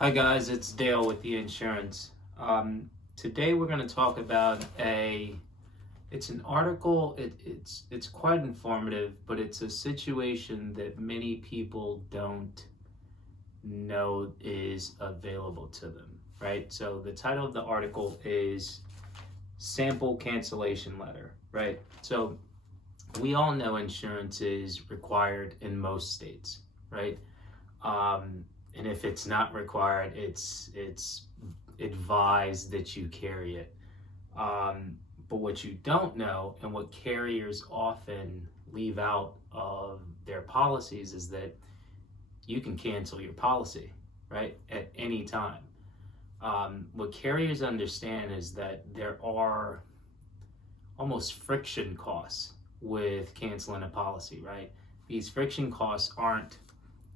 Hi guys, it's Dale with the insurance. Today we're going to talk about it's an article, it's quite informative, but it's a situation that many people don't know is available to them, right? So the title of the article is Sample Cancellation Letter, right? So we all know insurance is required in most states, right? And if it's not required, it's advised that you carry it. But what you don't know, and what carriers often leave out of their policies, is that you can cancel your policy, right, at any time. What carriers understand is that there are almost friction costs with canceling a policy, right? These friction costs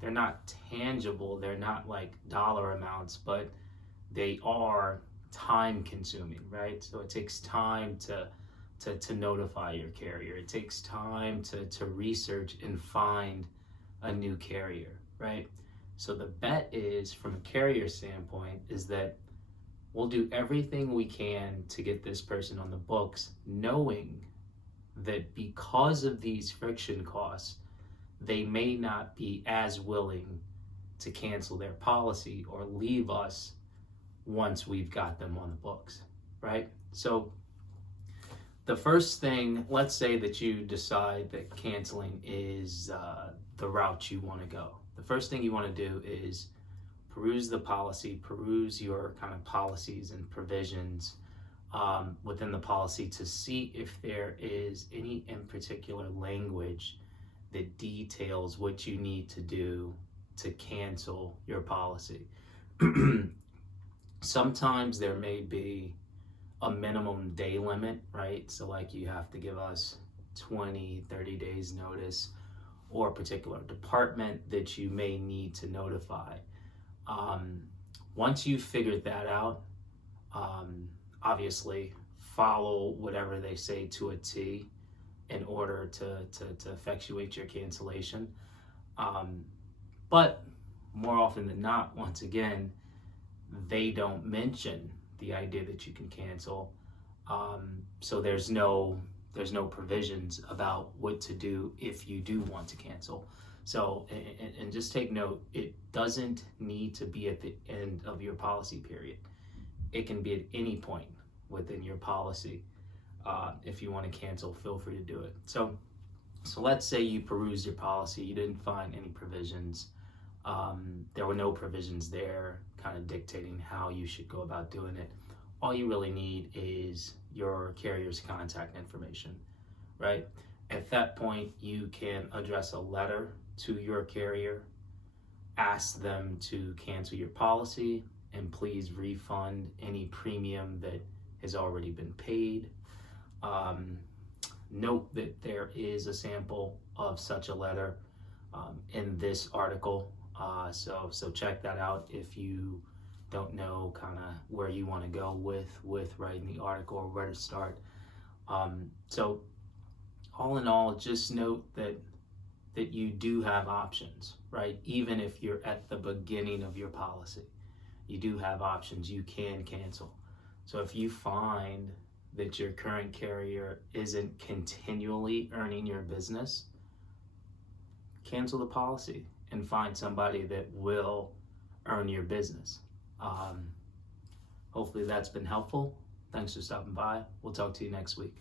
they're not tangible, they're not like dollar amounts, but they are time consuming, right? So it takes time to notify your carrier. It takes time to research and find a new carrier, right? So the bet is, from a carrier standpoint, is that we'll do everything we can to get this person on the books, knowing that because of these friction costs, they may not be as willing to cancel their policy or leave us once we've got them on the books, right? So the first thing, let's say that you decide that canceling is the route you want to go. The first thing you want to do is peruse the policy, peruse your kind of policies and provisions within the policy to see if there is any in particular language that details what you need to do to cancel your policy. Sometimes there may be a minimum day limit, right? So like you have to give us 20, 30 days notice, or a particular department that you may need to notify. Once you've figured that out, obviously follow whatever they say to a T in order to effectuate your cancellation. But more often than not, once again, they don't mention the idea that you can cancel. So there's no provisions about what to do if you do want to cancel. So, and just take note, it doesn't need to be at the end of your policy period. It can be at any point within your policy. If you want to cancel, feel free to do it. So let's say you perused your policy, you didn't find any provisions. There were no provisions there kind of dictating how you should go about doing it. All you really need is your carrier's contact information, right? At that point, you can address a letter to your carrier, ask them to cancel your policy, and please refund any premium that has already been paid. Note that there is a sample of such a letter in this article, so check that out if you don't know kind of where you want to go with writing the article or where to start. So all in all, just note that you do have options, right? Even if you're at the beginning of your policy, you do have options. You can cancel. So if you find that your current carrier isn't continually earning your business, cancel the policy and find somebody that will earn your business. Hopefully that's been helpful. Thanks for stopping by. We'll talk to you next week.